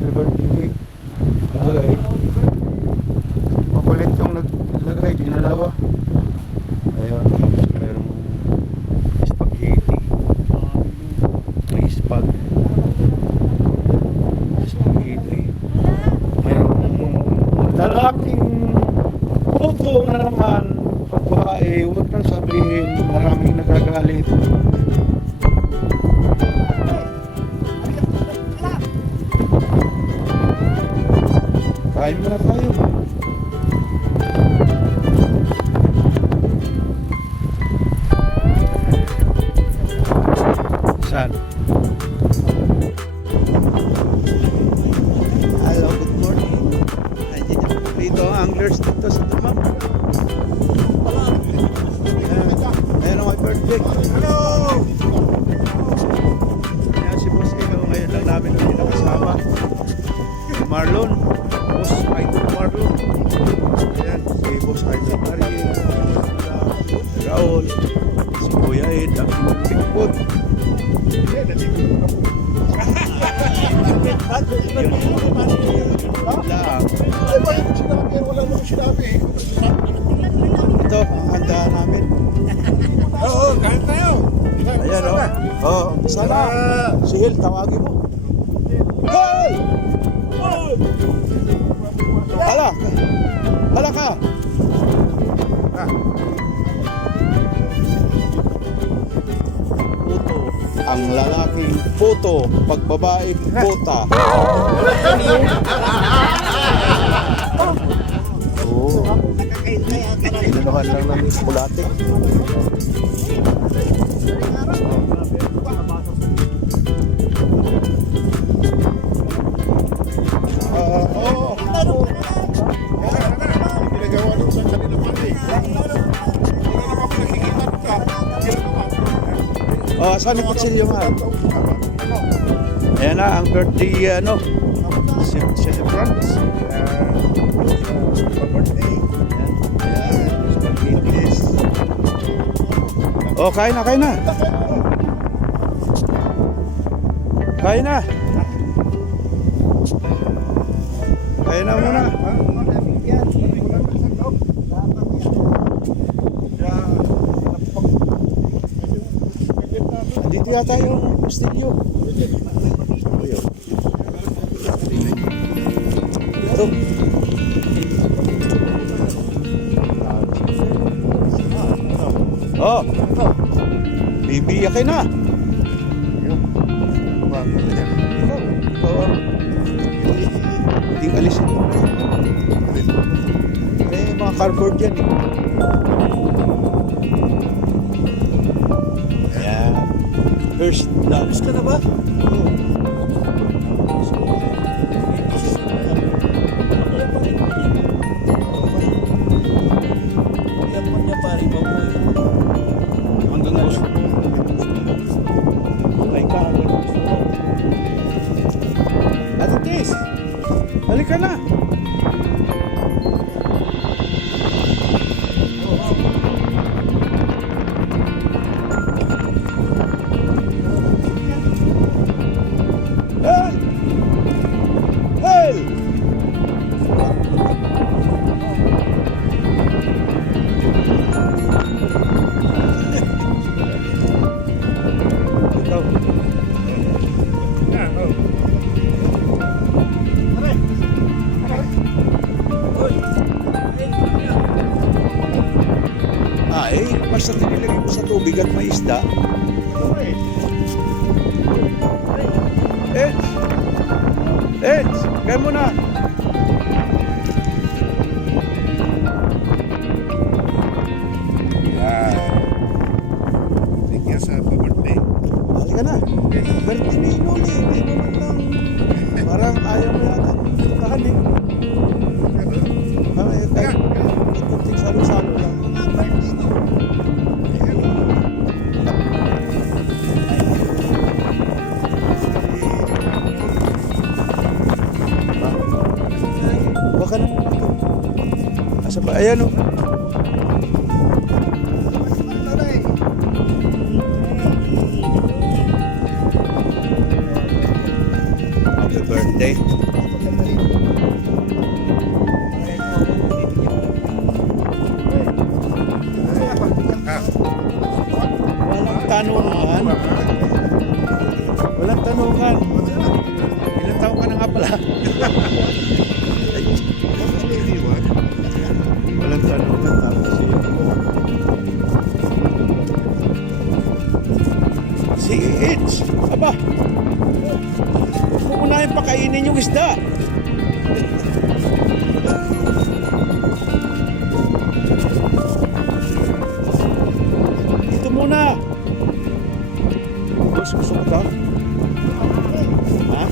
River TV. Naglagay. Makulit yung naglagay, dinalawa. Ayun, mayroong spaghetti. May spaghetti. Mayroong lalaking puto na naman. Pag babae, huwag nang sabihin, maraming nagagalit. Kain muna tayo. Saan? Hello, good morning. Nandiyan yung dito ang anglers dito sa Damam. Ayan ang my birthday. Hello! Ayan si Boss Ilo. Ngayon lang namin ulit nakasama. Marlon. Boss Idol Marlon. Ayan, si Boss Idol Marie. Raul. Si Kuya Ed. Ang Bigfoot. Ito, ang handa namin. Oo, kain tayo. Ayan o. Oh, sana. Si Hil, tawagin mo. Hil! Hala! Hala ka! Puto. Ang lalaking puto. Pag babaeng puta. Oo. Inanuhan lang ng bulate. Oo. Ginagawa nung sa kanila pati. Wala naman ako nakikita ka. Oh, saan ni Kutsilyo nga? Ayan na, ang birthday, celebrants. Birthday. Oh, kain na, kain na. Kain na. Kain na muna. Dito yata yung studio. Ito. Oh. Bibiyakin na. Ikaw. Hindi alisin mo. Eh, mga cardboard yan eh. Ayan. First, naalis ka na ba? Oo. Hanggang gusto mo. Ay ka, hanggang gusto mo. Ate Tis, halika na. Hey! Hey! Ikaw. Basta tinilagay mo sa tubig at may isda. Eds! Kaya mo na! Thank you sa birthday. Halika na! Birthday ni Inuli! Hindi naman lang. Parang ayaw mo yata. Tahan eh. Kaya kunting salo-salo lang. Baka na. Asa ba? Ayan o. birthday. Ah, Walang tanungan. Walang tanungan. Ilang taon ka na nga pala? Walang tanungan. Tapos si Itch. Aba. Huwag mo unahin pakainin yung isda. Ito muna. Boss, gusto mo ka? Ha?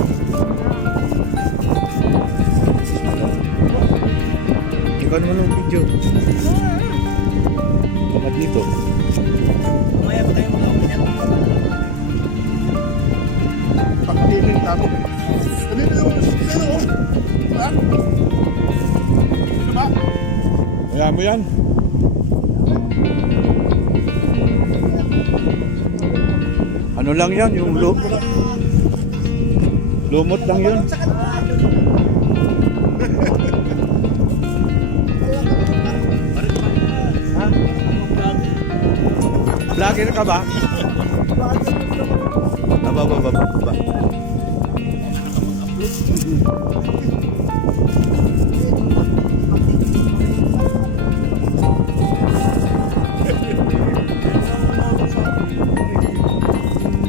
Ikan mo ng video. Bakit dito? Mamaya pa tayo mag-uwi na. pag-iling tamo. Ano yung sino? Ha? Ano ba? Kaya mo yan. Ano lang yan? Yung lumot lang yun. Vlogger ka ba? Ba.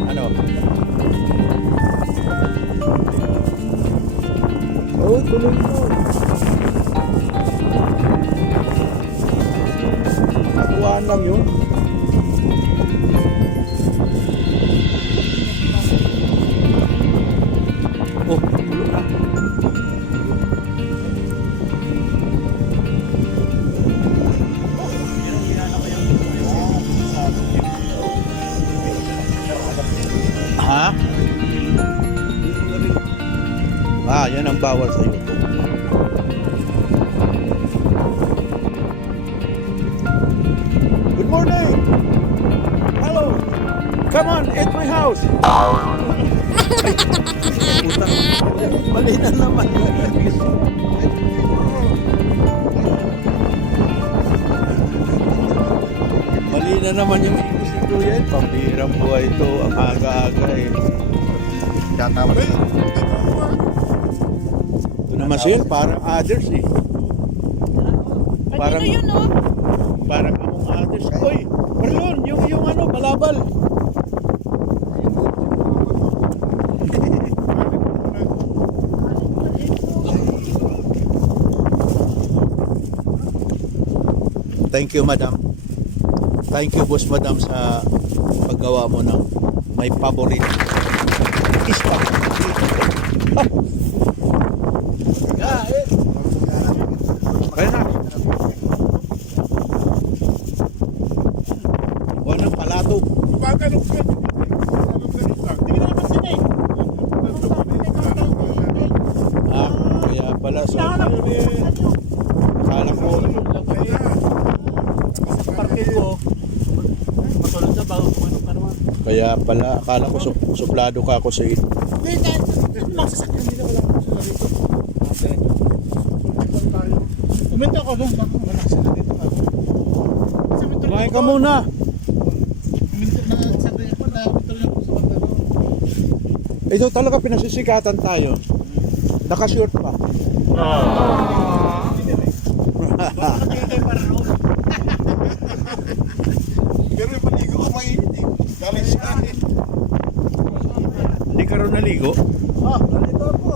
Ano? Oh, tuloy mo. Nakuhaan lang yun. Oh, tulo na. Ha? Yan ang bawal sa YouTube. Good morning! Hello! Come on, eat my house! Puta, mali na naman. Mali na naman yung English ni Kuya. Pambirang buhay ito. Ang aga-aga eh. Tatama. Ito naman sila, parang others eh. Parang, Ano yun, no? parang among others. Uy, Marlon, yung ano, balabal. Thank you, madam. Thank you, boss, madam, sa paggawa mo ng may paborito. Ispa. Kaya na. Buwan ng palato. Bagalog ka. Hindi na naman sila eh. Kaya pala sa akala ko Parking ko. Matulog na bago kumanong ka naman. kaya pala akala ko suplado ka ako sa ito. Hindi, kahit magsasakyan nila wala akong sila dito. Okay. Uminto ako doon. Baka wala sila dito. Kumain ka muna. Uminto na sa kanya po na uminto na ako sa pagdano. Ito talaga pinasisikatan tayo. Naka-short pa. Pero yung paligo ko mainit eh. Galing siya eh. Hindi ka rin naligo. Nalito ako.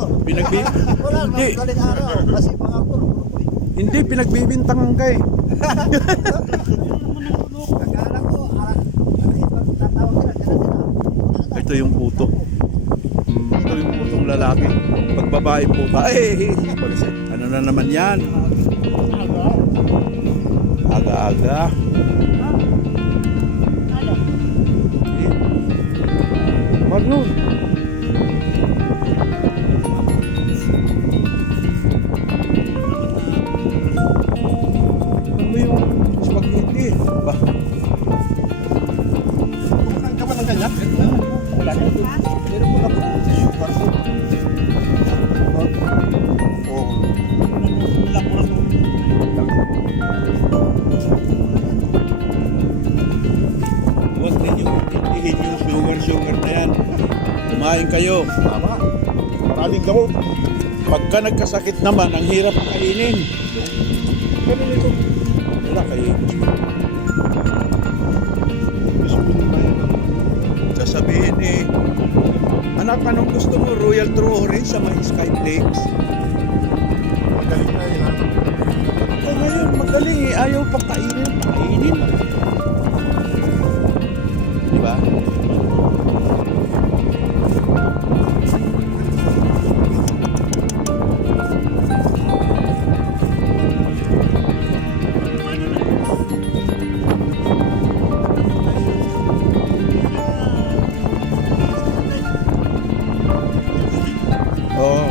Wala, Hindi. galing araw. Kasi pangapon. Hindi, pinagbibintangan ka eh. Akala ko, tatawag sila, sila. Ito yung puto. Ito yung putong lalaki. Pag babae puta, ano na naman yan? Aga-aga. Marlon. Ano mo yung spaghetti? Ba? Kumain ka ba ng ganyan? Pero mo lang kayo. Tama. Maraming gamot. Pagka nagkasakit naman, ang hirap kainin. Ganun ito. Wala kayo. Spoon na yan. Sasabihin anak, anong gusto mo? Royal True Orange sa may Sky Flakes? Magaling na yan. Ngayon, magaling Ayaw pa kainin. Diba? Oo.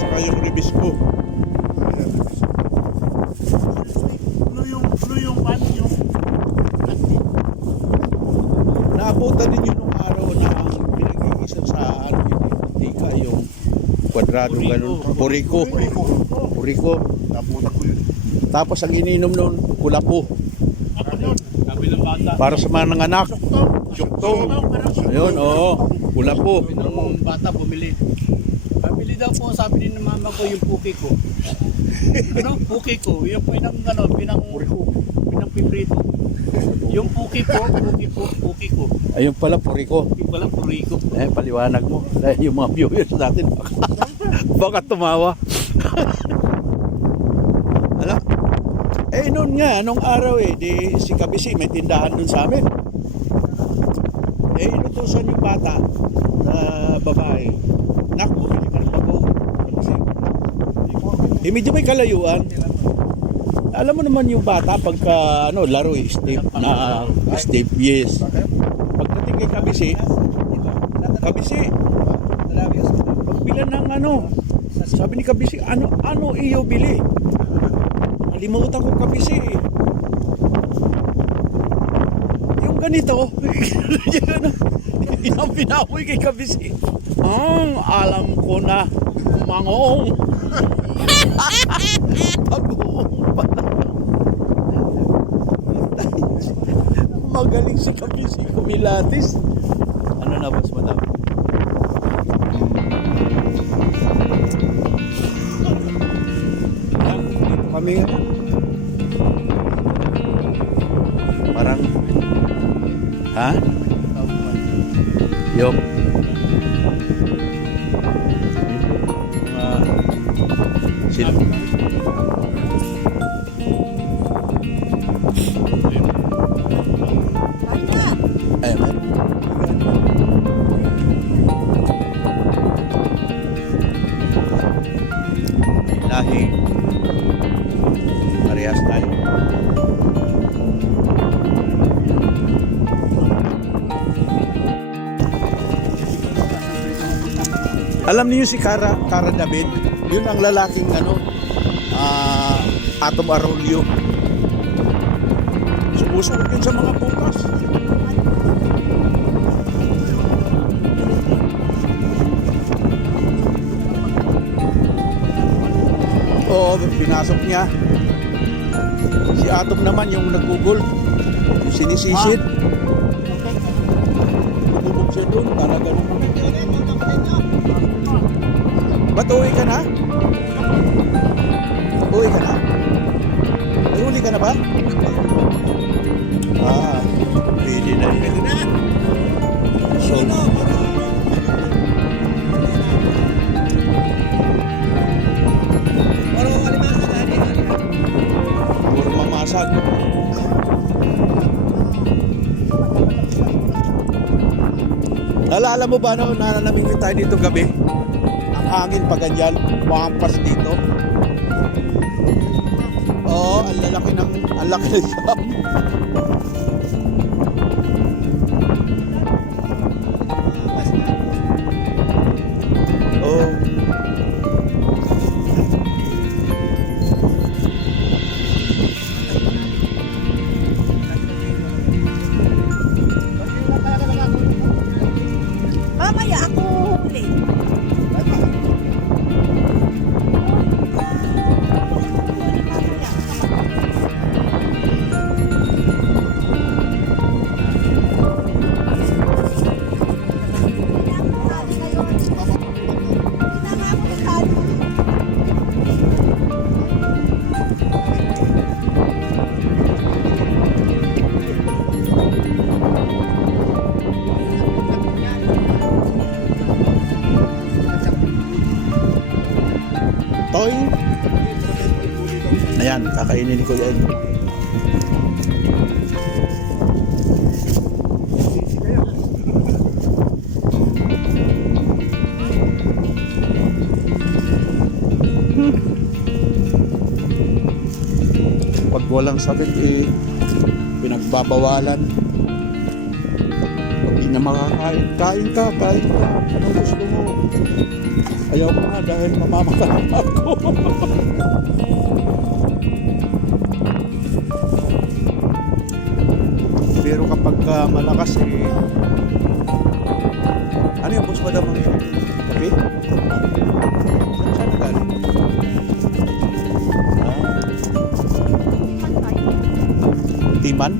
Saka yung ribis ko. Ano yung pan, yung Naabutan din yun nung araw na ang pinag-iisa sa mantika, yung kwadrado ganun. Puriko. Naputak ko yun. Tapos ang ininom nun, kulapo. sabi ng bata. Para sa mga nanganak. Syukto. Ayun, oo. Kulapo. Sabi ng bata, bumili. Pabili daw po, sabi din ng mama ko, yung puki ko. Ano? Puki ko. Yung pinang piprito. Yung puki ko. Ayun pala, puriko. Yung pala puriko. Paliwanag mo. Dahil yung mga viewers natin baka tumawa. Ano? Noon nga, nung araw di si Kabisi may tindahan dun sa amin. Inutusan yung bata na babae. Nak, bumili ka ng babo. Kabisi. Medyo may kalayuan. Alam mo naman yung bata pagka laro step na step, yes. Pagdating kay Kabisi, pagbilan ng sabi ni Kabisi, ano iyo bili? Nalimutan ko, Kabisi. Yung ganito, yung pinahoy kay Kabisi. Alam ko na, mangong. Pag-uong pala. Magaling si Kabisi kumilatis. Ano na, boss, madam? Kami parang yung lahi parehas tayo. Alam niyo si Cara David? Yun ang lalaking Atom Arroyo. Sumusunod yun sa mga putas. Oo, pinasok niya. Si Atom naman yung nagugol. Yung sinisisid. Bumubog siya doon. Talaga naman. Ba't uwi ka na? Uwi ka na? Ay, huli ka na ba? Pwede na yun. So, puro mamasag. Naalala mo ba nananamingin tayo dito gabi? Ang hangin pa ganyan, mahampas dito. Oo, ang laki ng shop. Oo. Mamaya ako huli. Ayan, kakainin ko yan. Pag walang sabit, pinagbabawalan. Pag di na makakain, kain ka. Anong gusto mo? Ayaw ko nga dahil mamamatay ako. Pero kapag malakas ano yung boss madam ang kape? Saan na galing? Timan?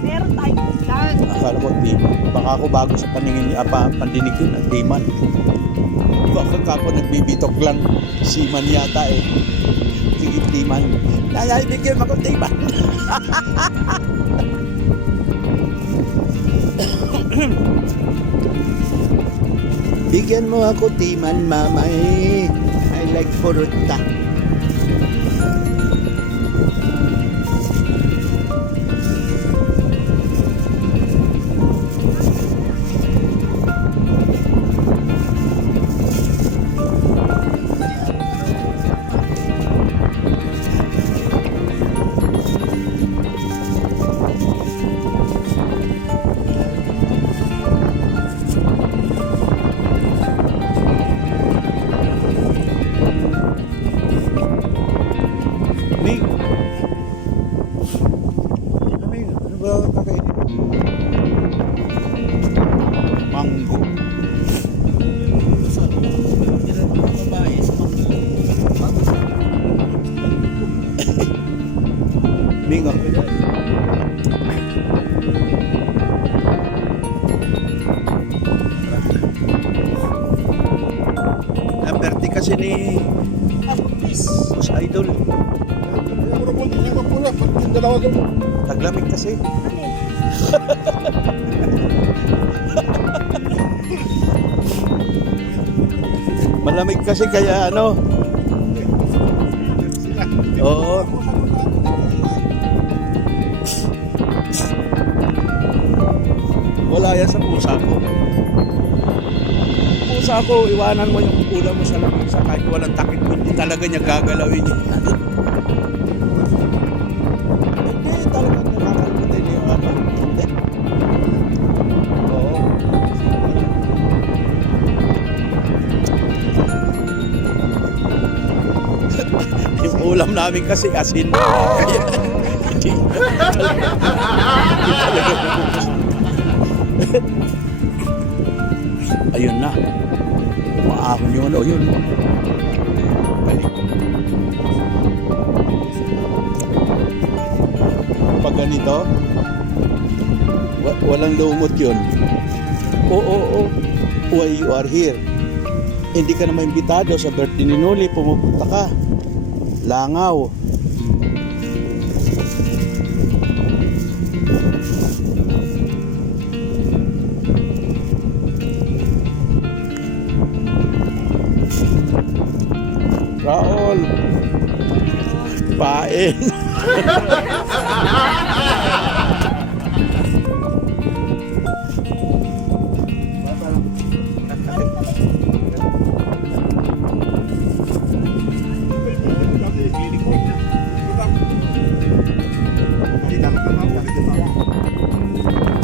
Meron tayo lang. Akala ko timan. Baka ako bago sa paningin pandinig yun, timan. Baka ako nagbibitok lang. Siman yata Sige, timan. Bigyan mo ako timan. Bigyan mo ako timan, mama. I like fruta. Ming! Ming, ano ba kakainin? Mango. Sa babae, sa Ming, okay. Ang birthday kasi ni Boss Idol. Pero kung hindi pa pula, pag yung dalawa doon. Taglamig kasi. Malamig kasi kaya ano. Oo. Wala yan sa pusa ko. Pusa ko, iwanan mo yung ulam mo sa lamesa kahit walang takip mo. Hindi talaga niya gagalawin yun. Hindi, talagang nakakalimutan niya yung ano. Hindi. Oo. Yung ulam namin kasi asin. Kaya hindi talaga bubukos. Ayun na. Maahon yun. O yun. Balik. Pag ganito, walang lumot yun. Oo. Why you are here? Hindi ka na maimbitado sa birthday ni Noli. Pumupunta ka. Langaw. Raol. Pain.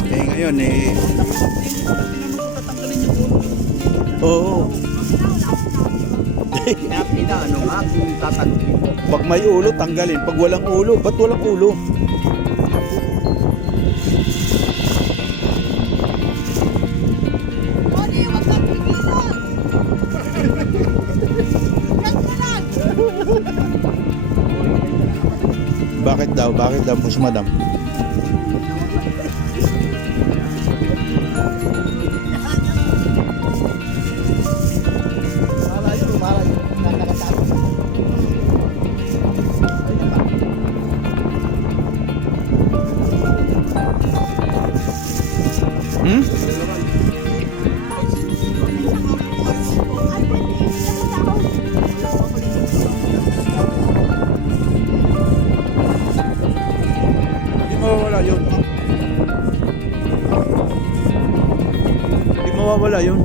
Ngayon oo. Ano nga kung tatanungin mo? Pag may ulo, tanggalin. Pag walang ulo, ba't walang ulo? Moni, huwag kang pigilan. Yan ka lang. Bakit daw? Bakit daw, Boss Madam? Malayo. Nakakatawa. Hmm? mawawala yun?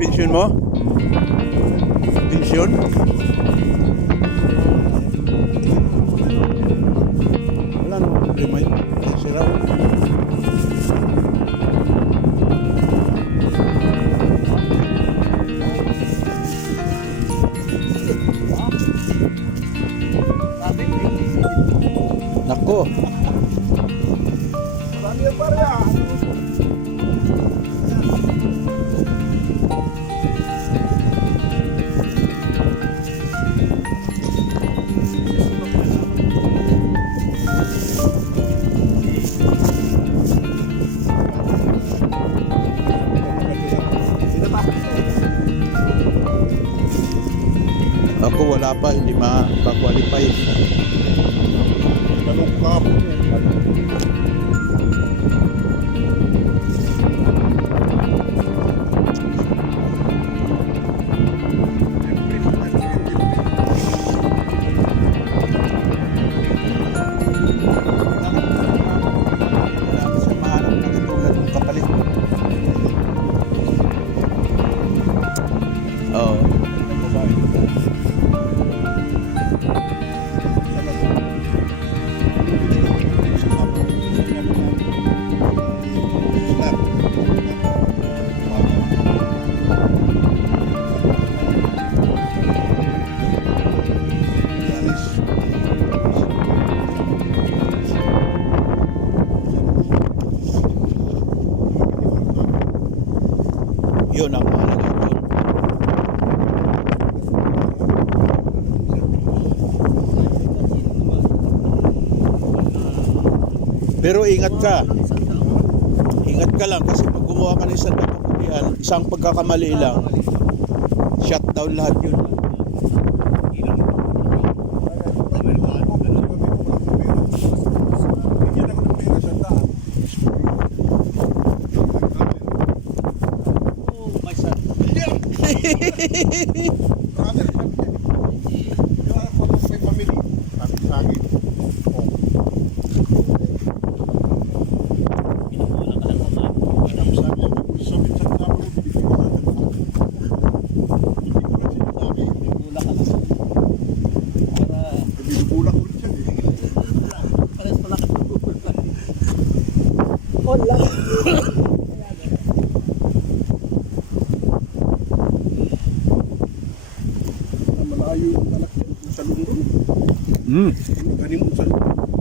Pensyon mo? Pensyon? Wala naman problema yun. Sira. Nako. Ako wala pa, hindi makakwalify. Tanong ka po eh. Wala sa maharap na katulad ng kapalit. Oo. Yun ang mahalaga doon. Pero ingat ka. Ingat ka lang kasi pag gumawa ka ng isang kapaputihan, isang pagkakamali lang, shutdown lahat yun. Oh, my son. Pinukulang ka lang naman. Pinukulang ka lang. Para pares pala ka pinukulang. Malayo yung anak sa lundon. Hmm. Ganin mo sa lundon.